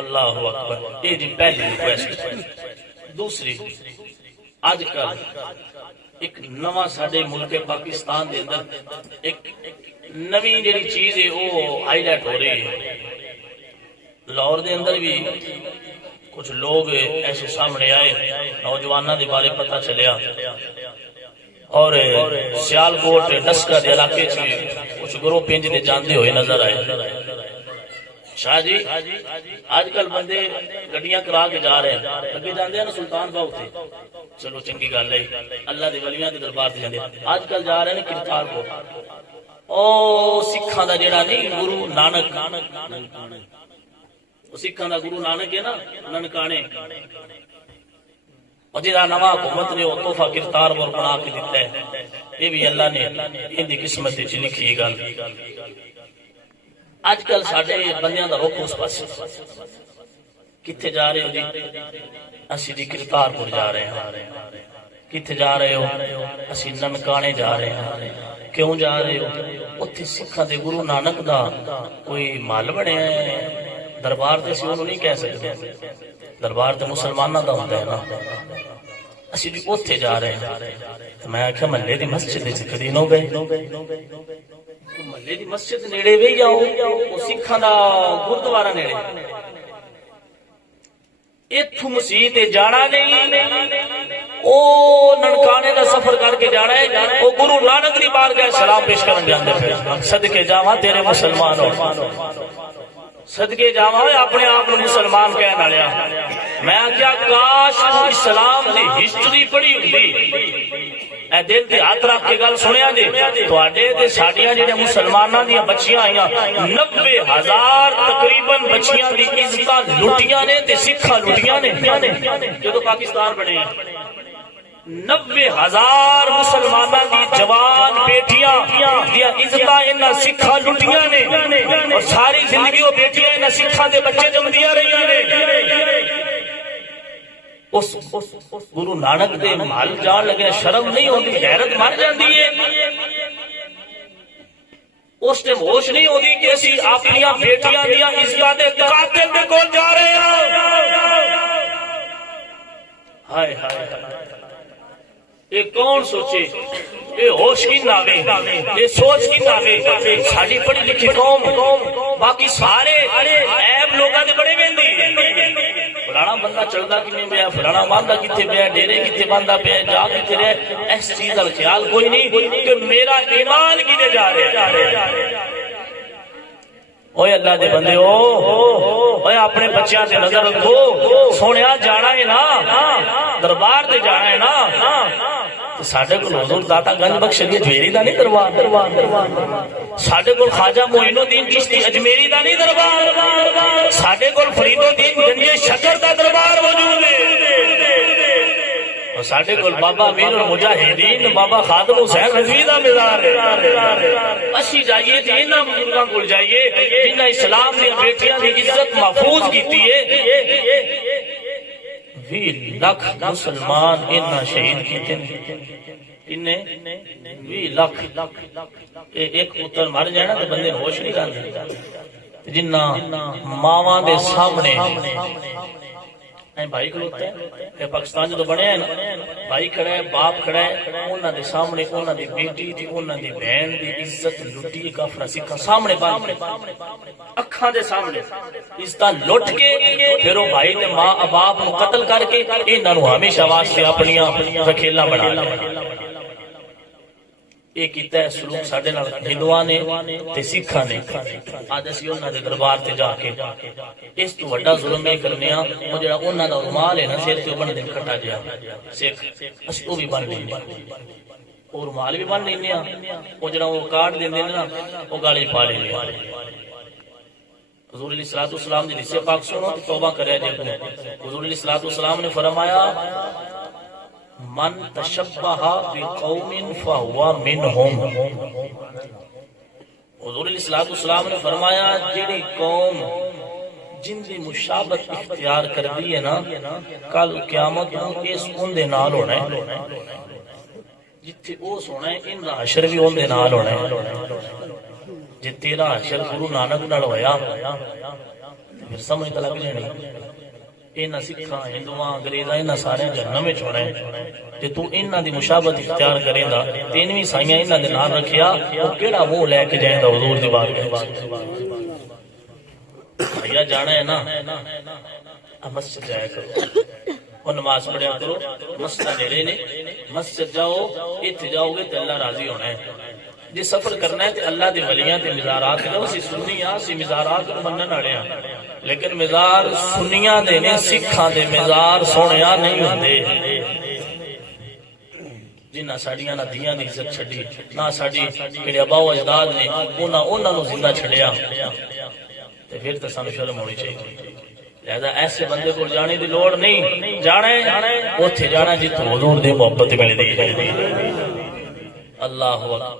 اللہ اکبر. یہ جی پہلی ریکویسٹ. دوسری اج کل ایک نواں ساڈے ملک پاکستان دے اندر ایک نویں جڑی چیز ہے وہ ہائی لائٹ ہو رہی ہے. لاہور دے اندر بھی کچھ لوگ ایسے سامنے آئے نوجوانوں کے بارے پتہ چلیا اور سیالکوٹ ڈسکا دے علاقے چ کچھ گروہ پنج دے جاندے ہوئے نظر آئے. شاہ جی آج کل بندے گڈیاں کرا کے جا رہے ہیں اگے جاندے ہیں نا سلطان باغ تے. چلو چنگی گل ہے اللہ دے ولیاں دے دربار تے جاندے. آج کل جا رہے ہیں کرتار کو او سکھاں دا جڑا نہیں گرو نانک سکھاں دا گرو نانک ہے نا ننکانے اور جہاں نواں حکومت نے وہ تحفہ کرتار پر بنا کے دیتا ہے. یہ بھی اللہ نے ان کی قسمت چ لکھی گل. اج کل ساڈے بندیاں دا رخ اس پاس کتنے جا رہے ہو جی؟ اسی جی کرتار پور جا رہے ہیں. کتنے جا رہے ہو؟ اسی ننکانے جا رہے ہیں. کیوں جا رہے ہو؟ اتنے سکھاں دے گرو نانک دا کوئی مال بنیا ہے. دربار تے اسی انہوں نہیں کہہ سکتے, دربار تے مسلمانوں دا ہوتا ہے نا. اسی بھی اوتھے جا رہے ہیں. تو میں آخیا محلے دی مسجد کدی نہ گئے. محلے دی مسجد نیڑے وی جاؤ سکھاں دا گردوارا نیڑے. اتھو مسیح تے جانا نہیں, او ننکانے دا سفر کر کے جانا ہے. او گرو نانک دی بارگاہ سلام پیش کرن جاندے پھر. صدقے جاواں تیرے مسلمان ہو, صدقے جاواں اپنے آپ کو مسلمان کہنے والیا. میں کیا کاش تو اسلام دی ہسٹری پڑھی ہوندی. اے دل تے ہاتھ رکھ کے گل سنیا جی. تواڈے تے ساڈیاں جڑے مسلماناں دیاں بچیاں آئیاں 90,000 تقریباً بچیاں دی عزتاں لٹیاں نے تے سکھاں لٹیاں نے جدوں پاکستان بنے. 90,000 مسلماناں دی جوان بیٹیاں دیاں عزتاں انہاں سکھاں لٹیاں نے اور ساری زندگی وہ بیٹیاں انہاں سکھاں دے بچے جمدیاں رہیاں نے. اس گرو نانک دے مال جان لگے شرم نہیں ہوندی, غیرت مر جاندی ہے. اس ٹائم ہوش نہیں ہوندی کہ اسی اپنی بیٹیاں دیاں عزتاں دے قاتل دے کول جا رہے ہیں. ہائے ہائے یہ کون سوچے, یہ ہوش کی ناوے, یہ سوچ کی ناوے. ساڈی پڑھی لکھی قوم باقی سارے عیب لوگاں دے بڑے ویندی. فلانا بندہ چلدا کیویں پیا, فلانا باندھا کتنے پیا, ڈیرے کتنے باندھا پیا, جا کتنے رہے. اس چیز کا خیال کوئی نہیں کہ میرا ایمان کدے جا رہا ہے. اوے اللہ دے بندے اوے اپنے بچیاں تے نظر رکھو. سونیا جانا ہے نا دربار تے جانا ہے نا. ساڈے کول حضور داتا گنج بخش دی اجمیری دا نہیں دربار, ساڈے کول خواجہ معین الدین چشتی اجمیری دا نہیں دربار, ساڈے کول فرید الدین گنجی شکر دا دربار موجود ہے. اور ساڈے کول بابا امیر المجاہدین بابا خادم حسین رضوی دا مزار ہے. اسی جائیے تے انہاں بزرگاں کول جائیے جنہاں اسلام دی بیٹیاں دی عزت محفوظ کیتی ہے. 20 لاکھ مسلمان انہاں شہید کیتے ہیں. 20 لاکھ. ایک پتر مر جائے نا تو بندے ہوش نہیں رہندے. جنہ ماواں دے سامنے بھائی کھلوتا ہے, پاکستان جو بنے ہیں نا بھائی کھڑا ہے, باپ کھڑا ہے, انہاں دے سامنے انہاں دی بیٹی دی انہاں دی بہن دی عزت لٹی کافر سکھا سامنے بند اکھاں دے سامنے عزت لٹ کے پھر وہ بھائی تے ماں باپ نو قتل کر کے انہاں نو ہمیشہ واسطے اپنیاں رکھیلاں بنا لیا. یہ کیتا ہے سلوک ساڈے نال ہندوؤں نے تے سکھاں نے. اج اسی انہاں دے دربار تے جا کے اس تو بڑا ظلم یہ کرنے ہاں. وہ جڑا انہاں دا رومال ہے نا سر تے بن دے کھٹا جیا سکھ اسی او بھی بن لیندے, او رومال بھی بن لیندے ہاں. وہ جڑا وہ کاٹ دیندے نا وہ گالے پا لیندے. حضور علیہ الصلوۃ والسلام دی حدیث پاک سنو تے توبہ کرے جے. حضور علیہ الصلوۃ والسلام نے فرمایا من تشبہ بقوم فہو منہم. حضور علیہ الصلوۃ نے فرمایا جیڑی قوم جن دی مشابہت اختیار کر دی ہے نا کل قیامت نو اس اون دے نال ہونا ہے. جتھے او سونا ہے ان دا حشر بھی اون دے نال ہونا ہے. جے تیرا حشر گرو نانک نال ہویا پھر سمجھ تو لگ جانی انہاں سکھاں ہندواں انگریزاں انہاں سارے جہنم وچ ہونا ہے تے تو انہاں دی مشابہت اختیار کریں دا تینویں سائیاں انہاں دے نال رکھیا او کیڑا منہ لے کے جائیں دا حضور دی بارگاہ بھیا جانا ہے نا مسجد جایا کرو اور نماز پڑھیا کرو مسجد نیڑے نے مسجد جاؤ ایتھے جاؤ گے تے اللہ راضی ہونا ہے جی سفر کرنا ہے تے اللہ دے ولیاں تے مزارات جاؤ سی سنی آ سی مزارات کو منن والے ہاں لیکن مزار سنیاں دے نے سکھاں دے مزار سونیا نہیں ہوندے جنہ ساڑیاں نہ دیاں دی عزت چھڈی نہ ساڈی جڑے ابا و اجداد نے انہاں نو زندہ چھڈیا تے پھر تے سانو شرم ہونی چاہیے لہذا ایسے بندے کو جانے دی لوڑ نہیں جانے اوتھے جانا جتھوں حضور دی محبت ملدی ہے اللہ اکبر